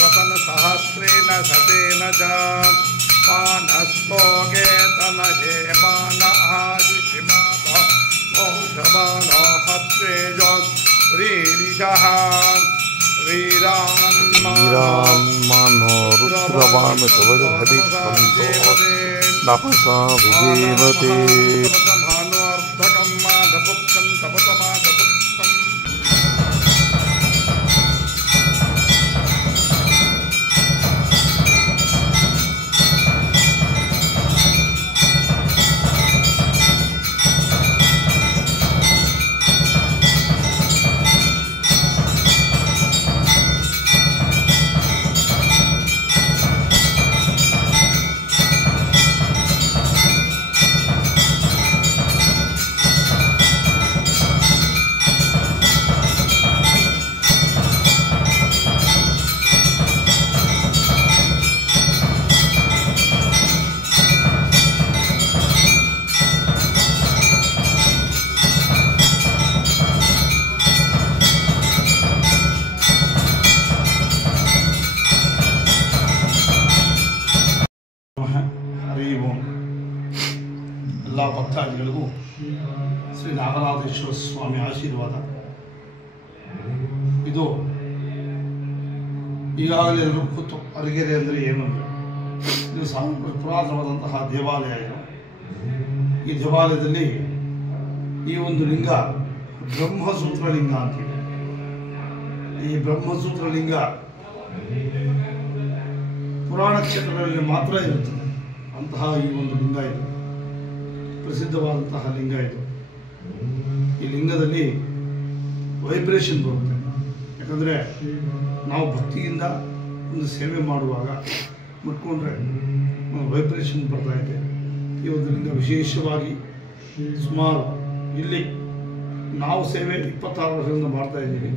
रतन सहस्रेण शतेन च पानस्तोकेतन हेमान आयुषिमाता मोषमाना हत्वेजो रीरिषः वीरान्मानो रुद्रवान् कवचभविष्यन्तो नपसा विधीमते ಎಲ್ಲ ಭಕ್ತಾದಿಗಳಿಗೂ ಶ್ರೀ ನಾಗರಾಜೇಶ್ವರ ಸ್ವಾಮಿ ಆಶೀರ್ವಾದ. ಇದು ಈಗಾಗಲೇ ಎಲ್ಲರೂ ಕೂತು ಅರಗೆರೆ ಅಂದರೆ ಏನು ಅಂದರೆ ಇದು ಪುರಾತನವಾದಂತಹ ದೇವಾಲಯ. ಈ ದೇವಾಲಯದಲ್ಲಿ ಈ ಒಂದು ಲಿಂಗ ಬ್ರಹ್ಮಸೂತ್ರ ಲಿಂಗ ಅಂತಿದೆ. ಈ ಬ್ರಹ್ಮಸೂತ್ರ ಲಿಂಗ ಪುರಾಣ ಕ್ಷೇತ್ರಗಳಲ್ಲಿ ಮಾತ್ರ ಇರುತ್ತದೆ. ಅಂತಹ ಈ ಒಂದು ಲಿಂಗ ಇದು ಪ್ರಸಿದ್ಧವಾದಂತಹ ಲಿಂಗ. ಇದು ಈ ಲಿಂಗದಲ್ಲಿ ವೈಬ್ರೇಷನ್ ಬರುತ್ತೆ. ಯಾಕಂದರೆ ನಾವು ಭಕ್ತಿಯಿಂದ ಒಂದು ಸೇವೆ ಮಾಡುವಾಗ ಮುಟ್ಕೊಂಡ್ರೆ ವೈಬ್ರೇಷನ್ ಬರ್ತಾ ಇದೆ. ಈ ಒಂದು ಲಿಂಗ ವಿಶೇಷವಾಗಿ ಸುಮಾರು ಇಲ್ಲಿ ನಾವು ಸೇವೆ 26 ವರ್ಷದಿಂದ ಮಾಡ್ತಾ ಇದ್ದೀವಿ.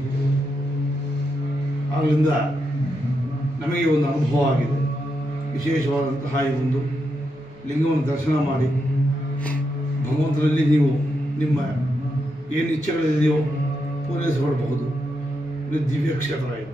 ಆಗಲಿಂದ ನಮಗೆ ಒಂದು ಅನುಭವ ಆಗಿದೆ. ವಿಶೇಷವಾದಂತಹ ಈ ಒಂದು ಲಿಂಗವನ್ನು ದರ್ಶನ ಮಾಡಿ ಭಗವಂತನಲ್ಲಿ ನೀವು ನಿಮ್ಮ ಏನು ಇಚ್ಛೆಗಳಿದೆಯೋ ಪೂರೈಸಿಕೊಳ್ಳಬಹುದು. ಇದು ದಿವ್ಯ ಕ್ಷೇತ್ರ ಇದು.